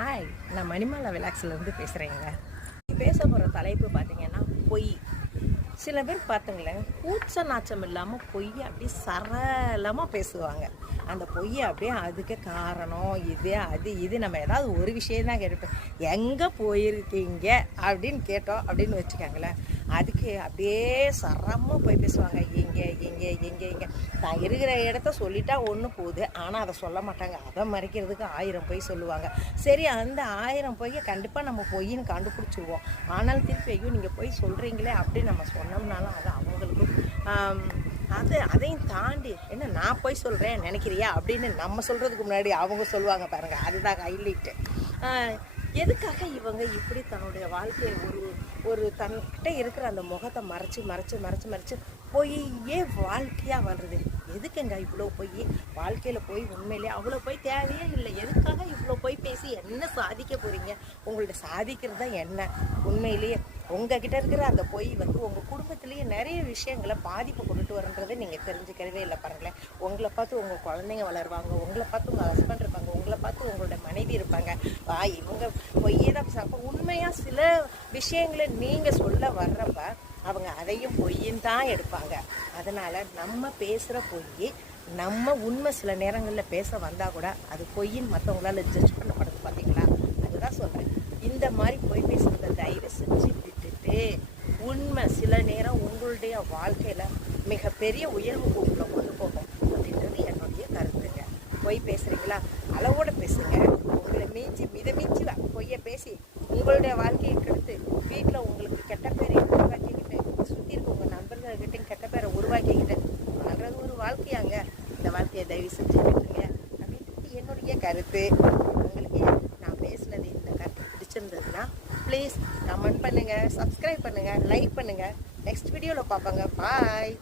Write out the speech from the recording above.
Hi நான் மணிமாலா விலாக்ஸ்லேருந்து பேசுகிறேங்க பேச போகிற தலைப்பு பார்த்தீங்கன்னா பொய். சில பேர் பார்த்துங்களேன் கூச்ச நாச்சம் இல்லாமல் பொய்யை அப்படியே சரளமாக பேசுவாங்க. அந்த பொய்யை அப்படியே அதுக்கு காரணம் இது அது இது நம்ம ஏதாவது ஒரு விஷயம் தான் கேட்டுப்போம் எங்கே போயிருக்கீங்க அப்படின்னு கேட்டோம் அப்படின்னு வச்சுக்கோங்களேன். அதுக்கு அப்படியே சரமாக போய் பேசுவாங்க. எங்கே எங்கே எங்கே எங்கே நான் இருக்கிற இடத்த சொல்லிட்டா ஒன்று போகுது. ஆனால் அதை சொல்ல மாட்டாங்க. அதை மறைக்கிறதுக்கு ஆயிரம் பொய் சொல்லுவாங்க. சரி அந்த ஆயிரம் பொய்யை கண்டிப்பாக நம்ம பொய்ன்னு கண்டுபிடிச்சிருவோம். ஆனால் திருப்பி ஐயோ நீங்கள் போய் சொல்கிறீங்களே அப்படின்னு நம்ம சொன்னோம்னாலும் அது அவங்களுக்கும் அது அதையும் தாண்டி என்ன நான் போய் சொல்கிறேன் நினைக்கிறியா அப்படின்னு நம்ம சொல்கிறதுக்கு முன்னாடி அவங்க சொல்லுவாங்க பாருங்கள் அதுதான் ஹைலைட்டு எதுக்காக இவங்க இப்படி தன்னுடைய வாழ்க்கையை ஒரு ஒரு தன்கிட்ட இருக்கிற அந்த முகத்தை மறைச்சு மறைச்சு மறைச்சு மறைச்சு பொய்யே வாழ்க்கையாக வர்றது எதுக்குங்க இவ்வளோ பொய் வாழ்க்கையில் போய் உண்மையிலே அவ்வளோ போய் தேவையே இல்லை. எதுக்காக இவ்வளோ போய் பேசி என்ன சாதிக்க போகிறீங்க உங்கள்ட்ட சாதிக்கிறது தான் என்ன? உண்மையிலேயே உங்ககிட்ட இருக்கிற அந்த பொய் வந்து உங்கள் குடும்பத்திலேயே நிறைய விஷயங்களை பாதிப்பு கொண்டுட்டு வரன்றதை நீங்கள் தெரிஞ்சுக்கிறவே இல்லை பாருங்களேன். உங்களை பார்த்து உங்கள் குழந்தைங்க வளருவாங்க உங்களை பார்த்து உங்கள் ஹஸ்பண்ட் இருப்பாங்க உங்களை பார்த்து அவங்களோட மனைவி இருப்பாங்க. வா இவங்க பொய்யே தான் உண்மையாக சில விஷயங்களை நீங்கள் சொல்ல வர்றப்ப அவங்க அதையும் பொய்யின் தான் எடுப்பாங்க. அதனால் நம்ம பேசுகிற பொய் நம்ம உண்மை சில நேரங்களில் பேச வந்தால் கூட அது பொய்ன்னு மற்றவங்களால ஜட்ஜ் பண்ணப்படுது பார்த்தீங்களா அதுதான் சொல்கிறேன் இந்த மாதிரி பொய் பேசுகிறத தயவு செஞ்சு விட்டுட்டு உண்மை சில நேரம் உங்களுடைய வாழ்க்கையில் மிகப்பெரிய உயர்வுக்கு உங்களை கொண்டு போகும் அப்படின்றது என்னுடைய கருத்துங்க. பொய் பேசுகிறீங்களா அளவோட பேசுங்க. உங்களை மீஞ்சி மித மீஞ்சி பொய்யை பேசி உங்களுடைய வாழ்க்கையை கெடுத்து வீட்டில் உங்களுக்கு கெட்ட பேரை உருவாக்கிக்கிட்டு சுற்றி இருக்க உங்கள் நண்பர்கள்கிட்டையும் கெட்ட பேரை உருவாக்கிக்கிட்டு வாழ்றது ஒரு வாழ்க்கையாங்க. இந்த வாழ்க்கையை தயவு செஞ்சு விட்டுருங்க. அப்படின்றது என்னுடைய கருத்து. உங்களுக்கு நான் பேசுனது இந்த கருத்து பிடிச்சிருந்ததுன்னா ப்ளீஸ் கமெண்ட் பண்ணுங்கள் சப்ஸ்கிரைப் பண்ணுங்கள் லைக் பண்ணுங்கள் நெக்ஸ்ட் வீடியோவில் பார்ப்பாங்க. பாய்